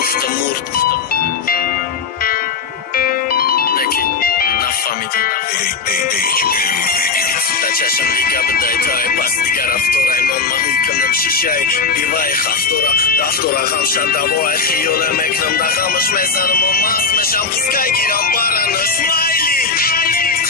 گفتم مرد نکی نفهمیدی در چشم دیگه بدای تای پس دیگه رفتورای من محوی کنم شیشه بیوای خفتورا رفتورا غمشد دوای خیوله مکنم در غمش میزنم و مست میشم پسکای گیرم بارن اسمایلی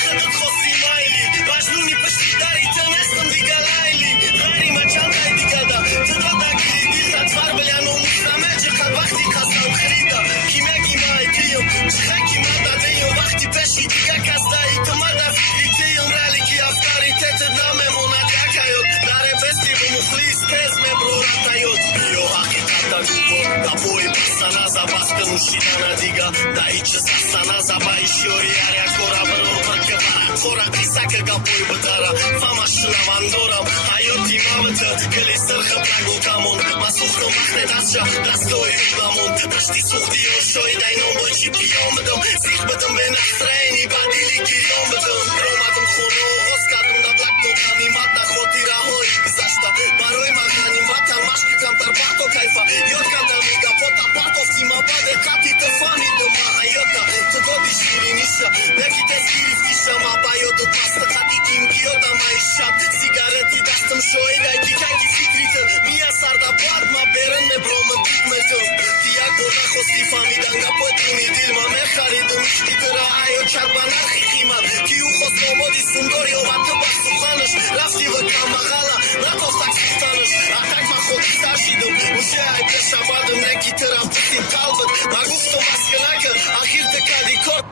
خدت خوصی مایلی مجنونی پشتی داری تنستم دیگه لایلی غیری ما چندای دیگه دا تدا گیری دی خطفر بلیان و مستمه چقدر وقتی قسم خریدا کی مگی مایتیم چخکی ما دادیم وقتی پشی دیگه کس دایی تو ما دا فکری تیم رالیکی افکاری تتر نامموند یکایود داره بستی رو مخلیص تز مبرورت نیود بیو حقیقت دا گوگو گپوی بستن از عباس کنوشیدن دیگه دایی چه سستن از عبای شوری هر یک کورا برو برکه برک کورا قیسه که گپوی بدارم فمش نواندورم حیاتی مامت گلی سرخ پرگو کمون ما سوختم وقت دستشا دستوی بودمون پشتی سوختی و شوی دینام با چی پیام بدم سیخ بدم به نخرینی بدیلی گیریام بدم رومدم خونه و غز کردم دا بلک دو غنیمت دا خودی رهایی گذشتا برای من غنیمت هم مشکی کم تر بحت و کیفا یاد کردم میگا پاتا پاتوفتی ما بعد قطی تفامیدم ما حیاتا تو گودی شیری نیشا بکی تسگیری فیشا ما بایود و پست قطی کیم گیادم های شب سیگارتی دستم شوی دایی کنگی فکریت میا سردا باد ما برن مبروم بیت مجم تیا گودا خوستی فامیدن گپوی دونی دیل ما مخاریدم اشتی ترا آیو چرب نرخی قیمت کیو خوست نمودی سندوری و بطه بخصو خانش رفتی و کم بغلا نتافتک سختانش اتک ما خودی ترشیدم موشه های پیشا بادم نکی ترا بسیم قلبت ما گفتم بسکه نکر آخیر تکادی کن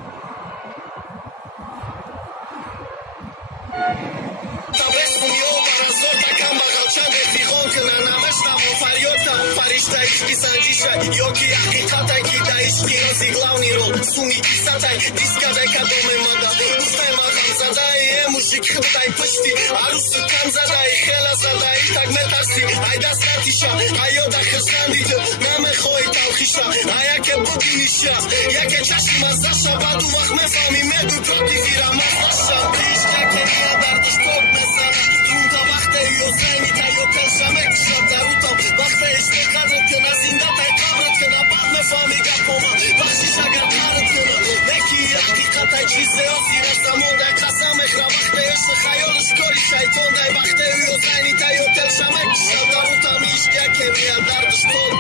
تابستم یو برازور تکم بغل چند رفیقون کنن نمشتم و فریادتم فرشته عشقی سنجیشه یوکی حقیقت کی دا عشقی روزی главный роль суми кисатай дискадай кадоме мада устай магам задай мужик хбдай пышти арусу кам задай хела задай так метарси айда статиша айода хрсандид намехой талхиша аяке будиниша яке чаши мазаша баду вақт мефами меду против ира мазаша тишка кения дардаш ток месана трунда вақте ёзайни тайотел шамек шатарутам вақте иште қадрат кна зинда тай қабрат кна бад мефами гапома бахшиш агар қарат кна неки ҳақиқатай чизе осира замондай қасам эхра вақте иште хаёлаш кори шайтондай вақте ёзайни тайотел шамек шатарутам ишка кения дардаш ток